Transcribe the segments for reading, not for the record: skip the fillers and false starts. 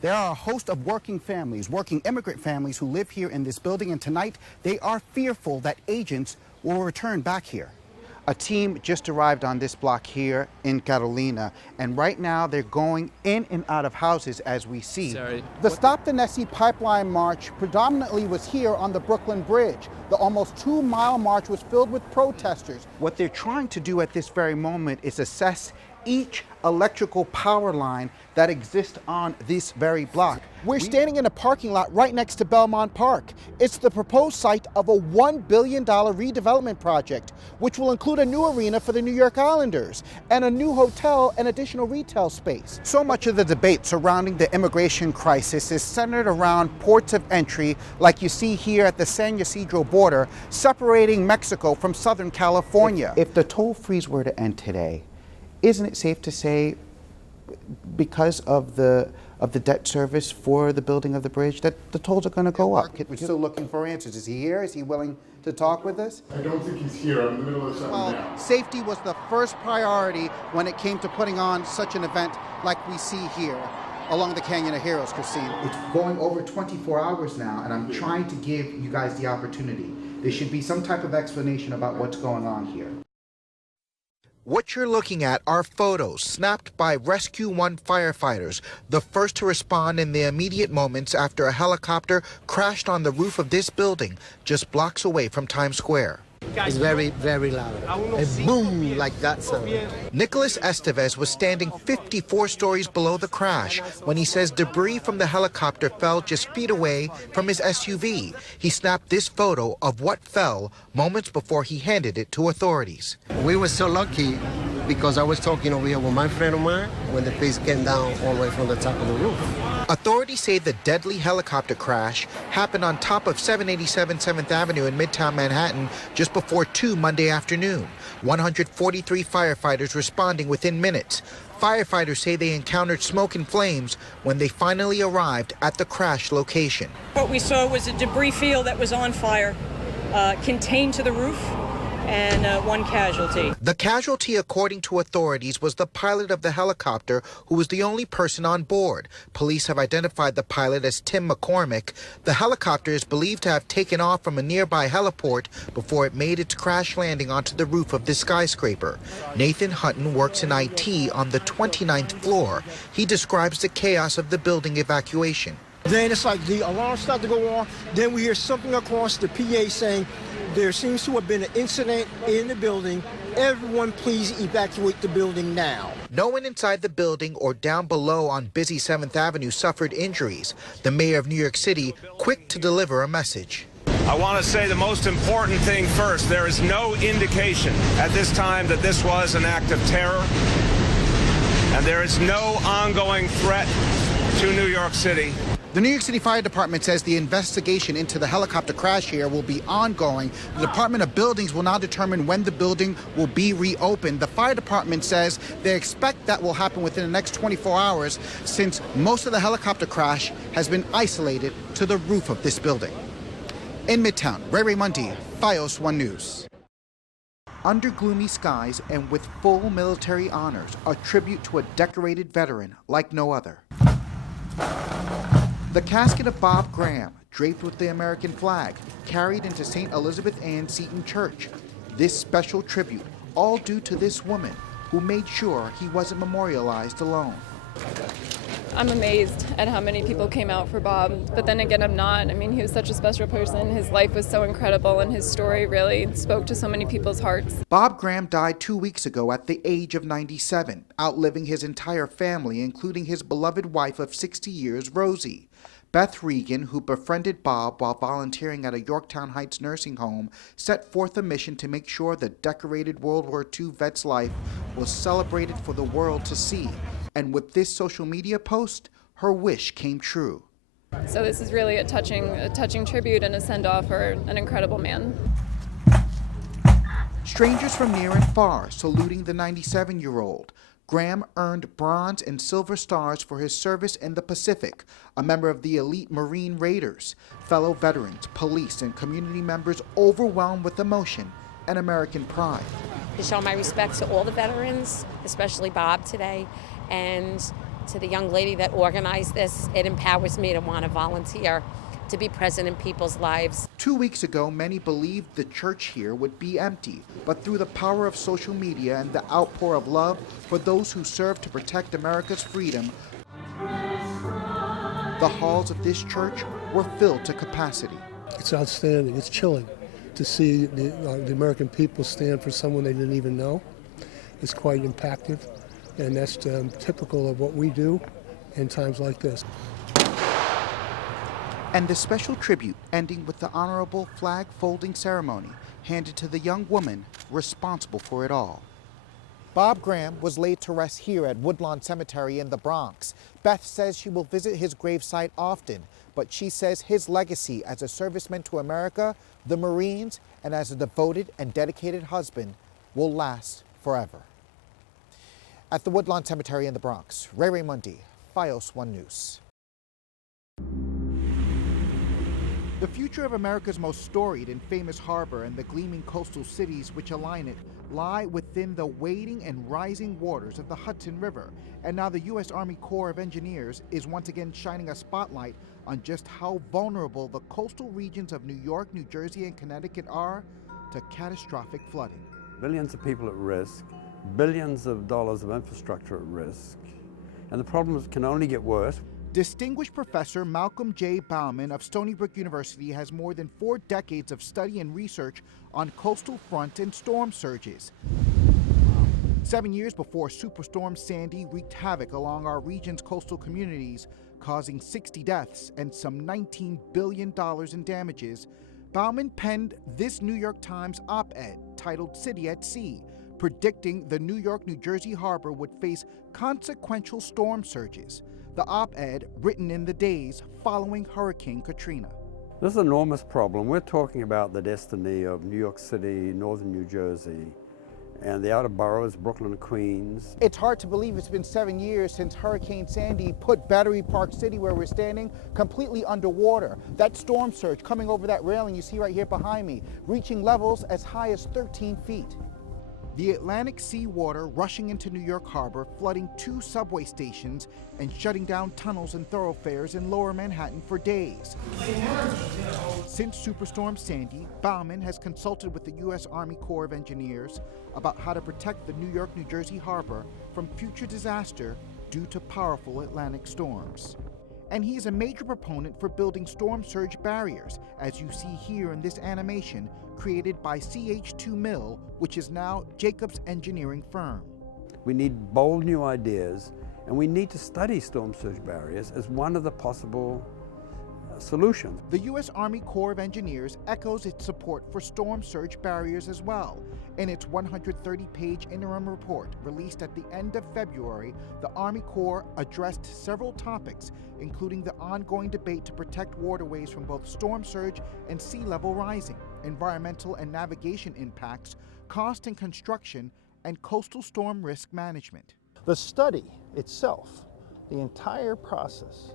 There are a host of working immigrant families who live here in this building, and tonight they are fearful that agents will return back here. A team just arrived on this block here in Carolina, and right now they're going in and out of houses as we see. The Stop the Nessie Pipeline March predominantly was here on the Brooklyn Bridge. The almost 2-mile march was filled with protesters. What they're trying to do at this very moment is assess each electrical power line that exists on this very block. We're standing in a parking lot right next to Belmont Park. It's the proposed site of a $1 billion redevelopment project, which will include a new arena for the New York Islanders and a new hotel and additional retail space. So much of the debate surrounding the immigration crisis is centered around ports of entry, like you see here at the San Ysidro border, separating Mexico from Southern California. If the toll freeze were to end today, isn't it safe to say, because of the debt service for the building of the bridge, that the tolls are going to go up? We're still looking for answers. Is he here? Is he willing to talk with us? I don't think he's here. I'm in the middle of something now. Well, safety was the first priority when it came to putting on such an event like we see here along the Canyon of Heroes, Christine. It's going over 24 hours now, and I'm trying to give you guys the opportunity. There should be some type of explanation about what's going on here. What you're looking at are photos snapped by Rescue 1 firefighters, the first to respond in the immediate moments after a helicopter crashed on the roof of this building just blocks away from Times Square. It's very, very loud. A boom like that sound. Nicholas Estevez was standing 54 stories below the crash when he says debris from the helicopter fell just feet away from his SUV. He snapped this photo of what fell moments before he handed it to authorities. We were so lucky because I was talking over here with my friend of mine when the piece came down all the way from the top of the roof. Authorities say the deadly helicopter crash happened on top of 787 7th Avenue in Midtown Manhattan just before 2 Monday afternoon. 143 firefighters responding within minutes. Firefighters say they encountered smoke and flames when they finally arrived at the crash location. What we saw was a debris field that was on fire, contained to the roof, and one casualty. The casualty, according to authorities, was the pilot of the helicopter, who was the only person on board. Police have identified the pilot as Tim McCormick. The helicopter is believed to have taken off from a nearby heliport before it made its crash landing onto the roof of this skyscraper. Nathan Hutton works in IT on the 29th floor. He describes the chaos of the building evacuation. Then it's like the alarm started to go off. Then we hear something across the PA saying, there seems to have been an incident in the building. Everyone please evacuate the building now. No one inside the building or down below on busy 7th Avenue suffered injuries. The mayor of New York City quick to deliver a message. I want to say the most important thing first. There is no indication at this time that this was an act of terror, and there is no ongoing threat to New York City. The New York City Fire Department says the investigation into the helicopter crash here will be ongoing. The Department of Buildings will now determine when the building will be reopened. The fire department says they expect that will happen within the next 24 hours, since most of the helicopter crash has been isolated to the roof of this building. In Midtown, Raimundi, FiOS 1 News. Under gloomy skies and with full military honors, a tribute to a decorated veteran like no other. The casket of Bob Graham, draped with the American flag, carried into St. Elizabeth Ann Seton Church. This special tribute, all due to this woman who made sure he wasn't memorialized alone. I'm amazed at how many people came out for Bob, but then again, I'm not. I mean, he was such a special person. His life was so incredible, and his story really spoke to so many people's hearts. Bob Graham died 2 weeks ago at the age of 97, outliving his entire family, including his beloved wife of 60 years, Rosie. Beth Regan, who befriended Bob while volunteering at a Yorktown Heights nursing home, set forth a mission to make sure the decorated World War II vet's life was celebrated for the world to see. And with this social media post, her wish came true. So this is really a touching tribute and a send-off for an incredible man. Strangers from near and far saluting the 97-year-old. Graham earned bronze and silver stars for his service in the Pacific, a member of the elite Marine Raiders. Fellow veterans, police, and community members overwhelmed with emotion and American pride. To show my respect to all the veterans, especially Bob today, and to the young lady that organized this. It empowers me to want to volunteer, to be present in people's lives. 2 weeks ago, many believed the church here would be empty, but through the power of social media and the outpour of love for those who serve to protect America's freedom, the halls of this church were filled to capacity. It's outstanding. It's chilling to see the American people stand for someone they didn't even know. It's quite impactful, and that's typical of what we do in times like this. And the special tribute ending with the honorable flag folding ceremony handed to the young woman responsible for it all. Bob Graham was laid to rest here at Woodlawn Cemetery in the Bronx. Beth says she will visit his gravesite often, but she says his legacy as a serviceman to America, the Marines, and as a devoted and dedicated husband will last forever. At the Woodlawn Cemetery in the Bronx, Raimundi, FiOS 1 News. The future of America's most storied and famous harbor and the gleaming coastal cities which align it lie within the wading and rising waters of the Hudson River. And now the U.S. Army Corps of Engineers is once again shining a spotlight on just how vulnerable the coastal regions of New York, New Jersey, and Connecticut are to catastrophic flooding. Billions of people at risk, billions of dollars of infrastructure at risk, and the problems can only get worse. Distinguished Professor Malcolm J. Bauman of Stony Brook University has more than 4 decades of study and research on coastal front and storm surges. 7 years before Superstorm Sandy wreaked havoc along our region's coastal communities, causing 60 deaths and some $19 billion in damages, Bauman penned this New York Times op-ed titled City at Sea, predicting the New York, New Jersey harbor would face consequential storm surges. The op-ed written in the days following Hurricane Katrina. This is an enormous problem. We're talking about the destiny of New York City, northern New Jersey, and the outer boroughs, Brooklyn and Queens. It's hard to believe it's been 7 years since Hurricane Sandy put Battery Park City, where we're standing, completely underwater. That storm surge coming over that railing you see right here behind me, reaching levels as high as 13 feet. The Atlantic seawater rushing into New York Harbor, flooding 2 subway stations and shutting down tunnels and thoroughfares in lower Manhattan for days. Since Superstorm Sandy, Bauman has consulted with the U.S. Army Corps of Engineers about how to protect the New York, New Jersey harbor from future disaster due to powerful Atlantic storms. And he is a major proponent for building storm surge barriers, as you see here in this animation created by CH2 Mill, which is now Jacobs Engineering firm. We need bold new ideas, and we need to study storm surge barriers as one of the possible solutions. The U.S. Army Corps of Engineers echoes its support for storm surge barriers as well. In its 130-page interim report released at the end of February, the Army Corps addressed several topics, including the ongoing debate to protect waterways from both storm surge and sea level rising, environmental and navigation impacts, cost and construction, and coastal storm risk management. The study itself, the entire process,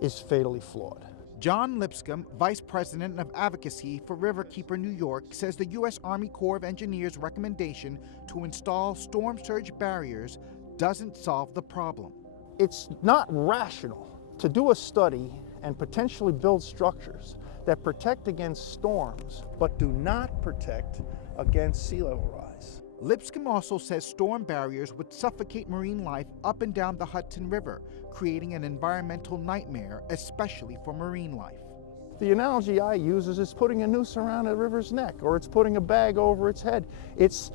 is fatally flawed. John Lipscomb, Vice President of Advocacy for Riverkeeper New York, says the U.S. Army Corps of Engineers' recommendation to install storm surge barriers doesn't solve the problem. It's not rational to do a study and potentially build structures that protect against storms, but do not protect against sea level rise. Lipscomb also says storm barriers would suffocate marine life up and down the Hudson River, creating an environmental nightmare, especially for marine life. The analogy I use is it's putting a noose around a river's neck, or it's putting a bag over its head. It's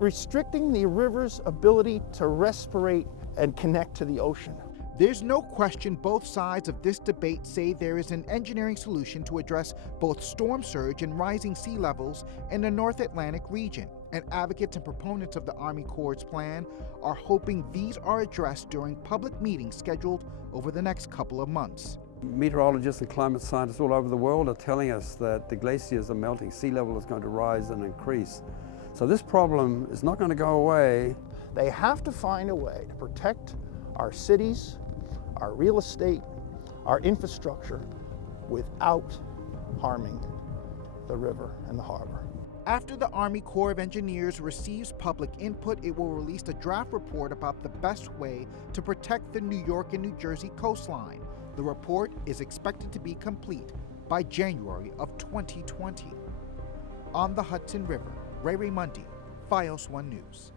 restricting the river's ability to respirate and connect to the ocean. There's no question both sides of this debate say there is an engineering solution to address both storm surge and rising sea levels in the North Atlantic region, and advocates and proponents of the Army Corps' plan are hoping these are addressed during public meetings scheduled over the next couple of months. Meteorologists and climate scientists all over the world are telling us that the glaciers are melting, sea level is going to rise and increase. So this problem is not going to go away. They have to find a way to protect our cities, our real estate, our infrastructure without harming the river and the harbor. After the Army Corps of Engineers receives public input, it will release a draft report about the best way to protect the New York and New Jersey coastline. The report is expected to be complete by January of 2020. On the Hudson River, Raimundi, FiOS 1 News.